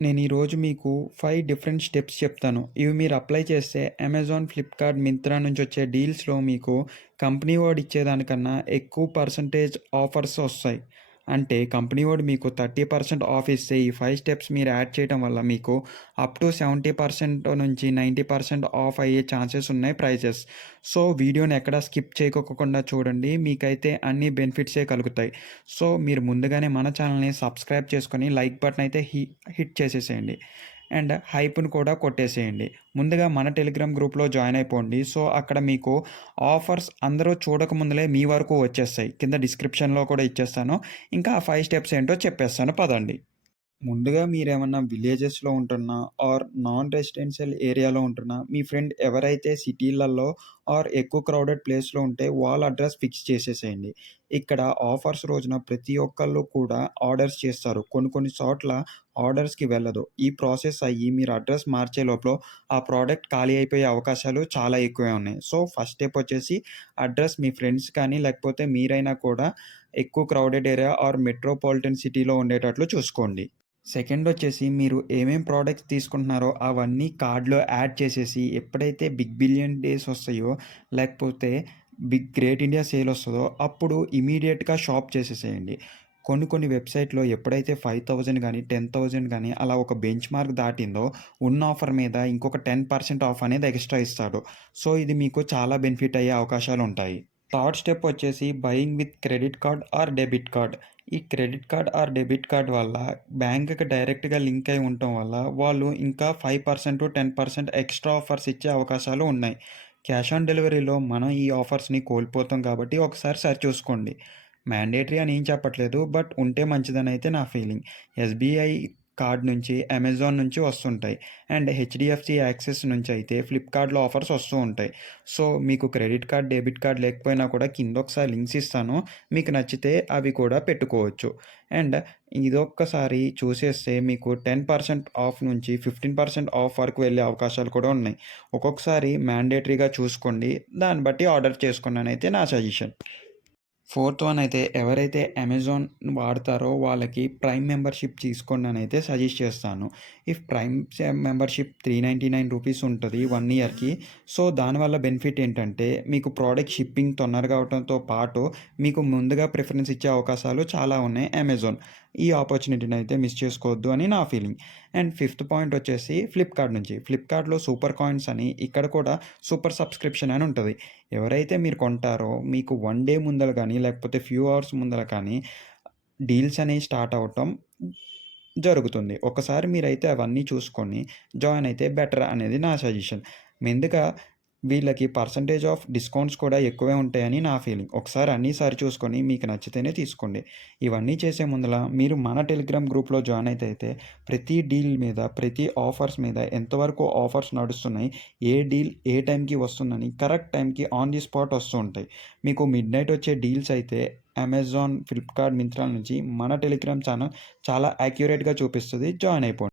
నేను ఈరోజు మీకు 5 డిఫరెంట్ స్టెప్స్ చెప్తాను. ఇవి మీరు అప్లై చేస్తే అమెజాన్, ఫ్లిప్‌కార్ట్, మింత్రా నుంచి వచ్చే డీల్స్‌లో మీకు కంపెనీ వాడు ఇచ్చేదానికన్నా ఎక్కువ పర్సెంటేజ్ ఆఫర్స్ ఒస్తాయి. అంటే కంపెనీ వాడు మీకు 30% ఆఫ్ ఇస్తే ఈ 5 స్టెప్స్ మీరు యాడ్ చేయడం వల్ల మీకు అప్ టు 70% నుంచి 90% ఆఫ్ అయ్యే ఛాన్సెస్ ఉన్నాయి ప్రైజెస్. సో, వీడియోని ఎక్కడ స్కిప్ చేయకోకుండా చూడండి. మీకైతే అన్ని బెనిఫిట్సే కలుగుతాయి. సో, మీరు ముందుగానే మన ఛానల్‌ని సబ్స్క్రైబ్ చేసుకొని లైక్ బటన్ అయితే హిట్ చేసేసేయండి. అండ్ హైప్‌ని కూడా కొట్టేసేయండి. ముందుగా మన టెలిగ్రామ్ గ్రూప్‌లో జాయిన్ అయిపోండి. సో, అక్కడ మీకు ఆఫర్స్ అందరూ చూడకముందులే మీ వరకు వచ్చేస్తాయి. కింద డిస్క్రిప్షన్‌లో కూడా ఇచ్చేస్తాను. ఇంకా ఆ 5 స్టెప్స్ ఏంటో చెప్పేస్తాను పదండి. ముందుగా మీరేమన్నా విలేజెస్‌లో ఉంటున్నా ఆర్ నాన్ రెసిడెన్షియల్ ఏరియాలో ఉంటున్నా, మీ ఫ్రెండ్ ఎవరైతే సిటీలలో ఆర్ ఎక్కువ క్రౌడెడ్ ప్లేస్‌లో ఉంటే వాళ్ళ అడ్రస్ ఫిక్స్ చేసేసేయండి. ఇక్కడ ఆఫర్స్ రోజున ప్రతి ఒక్కళ్ళు కూడా ఆర్డర్స్ చేస్తారు. కొన్ని కొన్ని చోట్ల ఆర్డర్స్‌కి వెళ్ళదు. ఈ ప్రాసెస్ అయ్యి మీరు అడ్రస్ మార్చే లోపల ఆ ప్రోడక్ట్ ఖాళీ అయిపోయే అవకాశాలు చాలా ఎక్కువే ఉన్నాయి. సో, ఫస్ట్ స్టెప్ వచ్చేసి అడ్రస్ మీ ఫ్రెండ్స్ కానీ లేకపోతే మీరైనా కూడా ఎక్కువ క్రౌడెడ్ ఏరియా ఆర్ మెట్రోపాలిటన్ సిటీలో ఉండేటట్లు చూసుకోండి. సెకండొచ్చేసి మీరు ఏమేం ప్రొడక్ట్స్ తీసుకుంటున్నారో అవన్నీ కార్ట్‌లో యాడ్ చేసేసి, ఎప్పుడైతే బిగ్ బిలియన్ డేస్ ఒస్తాయో, లేకపోతే గ్రేట్ ఇండియా సేల్ ఒస్తదో, అప్పుడు ఇమ్మీడియేట్‌గా షాప్ చేసేసేయండి. కొన్ని కొన్ని వెబ్‌సైట్‌లో ఎప్పుడైతే 5,000 గానీ, 10,000 గానీ అలా ఒక బెంచ్ మార్క్ దాటిందో, ఉన్న ఆఫర్ మీద ఇంకొక 10% ఆఫ్ అనేది ఎక్స్‌ట్రా ఇస్తాడు. సో, ఇది మీకు చాలా బెనిఫిట్ అయ్యే అవకాశాలుంటాయి. థర్డ్ స్టెప్ వచ్చేసి buying with credit card or debit card. ఈ credit card or debit card వల్ల బ్యాంక్‌కి డైరెక్ట్‌గా లింక్ అయి ఉండటం వల్ల వాళ్ళు ఇంకా 5% 10% ఎక్స్‌ట్రా ఆఫర్స్ ఇచ్చే అవకాశాలు ఉన్నాయి. క్యాష్ ఆన్ డెలివరీలో మనం ఈ ఆఫర్స్‌ని కోల్పోతాం కాబట్టి ఒకసారి సరిచూసుకోండి. మ్యాండేటరీ అని ఏం చెప్పట్లేదు. బట్ ఉంటే మంచిదనైతే నా ఫీలింగ్. ఎస్‌బీఐ కార్డ్ నుంచి, అమెజాన్ నుంచి వస్తుంటాయి. అండ్ హెచ్‌డీఎఫ్‌సీ యాక్సెస్ నుంచి అయితే ఫ్లిప్‌కార్ట్‌లో ఆఫర్స్ వస్తూ ఉంటాయి. సో, మీకు క్రెడిట్ కార్డ్, డెబిట్ కార్డ్ లేకపోయినా కూడా కిందొకసారి లింక్స్ ఇస్తాను. మీకు నచ్చితే అవి కూడా పెట్టుకోవచ్చు. అండ్ ఇదొక్కసారి చూసేస్తే మీకు 10% ఆఫ్ నుంచి 15% ఆఫ్ వరకు వెళ్ళే అవకాశాలు కూడా ఉన్నాయి. ఒక్కొక్కసారి మ్యాండేటరీగా చూసుకోండి. దాన్ని బట్టి ఆర్డర్ చేసుకోండనైతే నా సజెషన్. ఫోర్త్ వన్ అయితే ఎవరైతే అమెజాన్ వాడతారో వాళ్ళకి ప్రైమ్ మెంబర్‌షిప్ తీసుకోండనైతే సజెస్ట్ చేస్తాను. ఇఫ్ ప్రైమ్ మెంబర్‌షిప్ ₹399 ఉంటది 1 ఇయర్‌కి. సో, దానివల్ల బెనిఫిట్ ఏంటంటే మీకు ప్రోడక్ట్ షిప్పింగ్ తొందరగా అవ్వడంతో పాటు మీకు ముందుగా ప్రిఫరెన్స్ ఇచ్చే అవకాశాలు చాలా ఉన్నాయి అమెజాన్. ఈ ఆపర్చునిటీనైతే మిస్ చేసుకోవద్దు అని నా ఫీలింగ్. అండ్ ఫిఫ్త్ పాయింట్ వచ్చేసి ఫ్లిప్‌కార్ట్ నుంచి. ఫ్లిప్‌కార్ట్‌లో సూపర్ కాయిన్స్ అని ఇక్కడ కూడా సూపర్ సబ్స్క్రిప్షన్ అని ఉంటది. ఎవరైతే మీరు కొంటారో మీకు 1 డే ముందల గానీ, లేకపోతే ఫ్యూ అవర్స్ ముందల కానీ డీల్స్ అనేవి స్టార్ట్ అవ్వటం జరుగుతుంది. ఒకసారి మీరైతే అవన్నీ చూసుకొని జాయిన్ అయితే బెటర్ అనేది నా సజెషన్. మెందుగా వీళ్ళకి పర్సెంటేజ్ ఆఫ్ డిస్కౌంట్స్ కూడా ఎక్కువే ఉంటాయని నా ఫీలింగ్. ఒకసారి అన్నీ సరిచూసుకొని మీకు నచ్చితేనే తీసుకోండి. ఇవన్నీ చేసే ముందల మీరు మన టెలిగ్రామ్ గ్రూప్‌లో జాయిన్ అయితే ప్రతి డీల్ మీద, ప్రతి ఆఫర్స్ మీద ఎంతవరకు ఆఫర్స్ నడుస్తున్నాయి, ఏ డీల్ ఏ టైంకి వస్తుందని కరెక్ట్ టైంకి ఆన్ ది స్పాట్ వస్తూ ఉంటాయి. మీకు మిడ్‌నైట్ వచ్చే డీల్స్ అయితే అమెజాన్, ఫ్లిప్‌కార్ట్, మింత్రా నుంచి మన టెలిగ్రామ్ ఛానల్ చాలా యాక్యురేట్‌గా చూపిస్తది. జాయిన్ అయిపోండి.